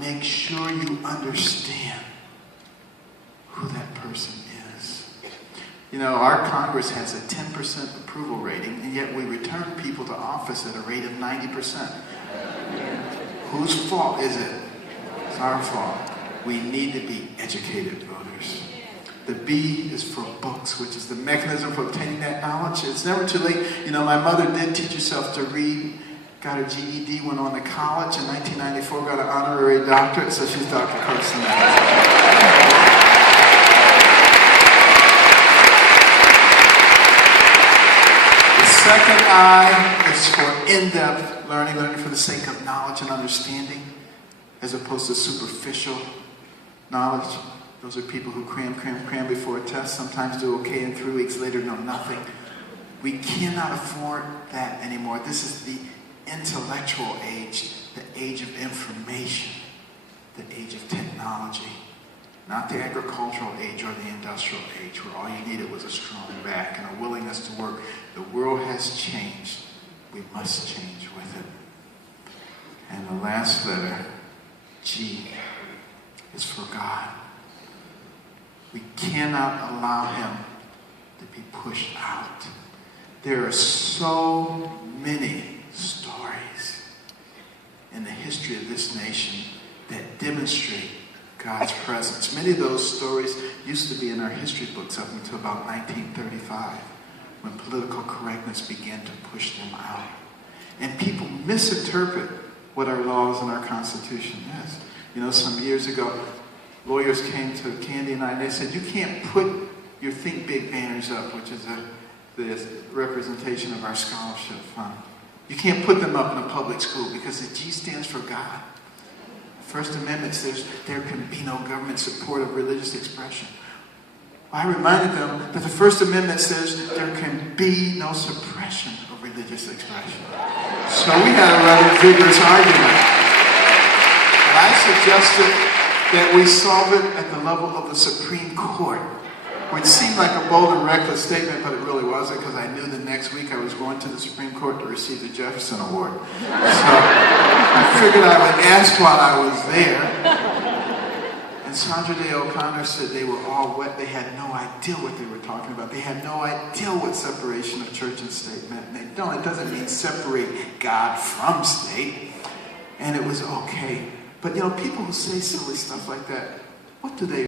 Make sure you understand who that person is. You know, our Congress has a 10% approval rating, and yet we return people to office at a rate of 90%. Whose fault is it? It's our fault. We need to be educated voters. The B is for books, which is the mechanism for obtaining that knowledge. It's never too late. You know, my mother did teach herself to read, got her GED, went on to college. In 1994, got an honorary doctorate, so she's Dr. Carson. The second I is for in-depth learning for the sake of knowledge and understanding, as opposed to superficial knowledge. Those are people who cram before a test, sometimes do okay, and 3 weeks later know nothing. We cannot afford that anymore. This is the intellectual age, the age of information, the age of technology, not the agricultural age or the industrial age, where all you needed was a strong back and a willingness to work. The world has changed. We must change with it. And the last letter, G, is for God. We cannot allow him to be pushed out. There are so many stories in the history of this nation that demonstrate God's presence. Many of those stories used to be in our history books up until about 1935, when political correctness began to push them out. And people misinterpret what our laws and our Constitution is. You know, some years ago, lawyers came to Candy and I, and they said, you can't put your Think Big banners up, which is the representation of our scholarship fund. You can't put them up in a public school because the G stands for God. The First Amendment says there can be no government support of religious expression. Well, I reminded them that the First Amendment says there can be no suppression of religious expression. So we had a rather vigorous argument. And I suggested that we solve it at the level of the Supreme Court, which seemed like a bold and reckless statement, but it really wasn't, because I knew the next week I was going to the Supreme Court to receive the Jefferson Award. So I figured I would ask while I was there. And Sandra Day O'Connor said they were all wet. They had no idea what they were talking about. They had no idea what separation of church and state meant. And they don't. It doesn't mean separate God from state. And it was okay. But, you know, people who say silly stuff like that, what do they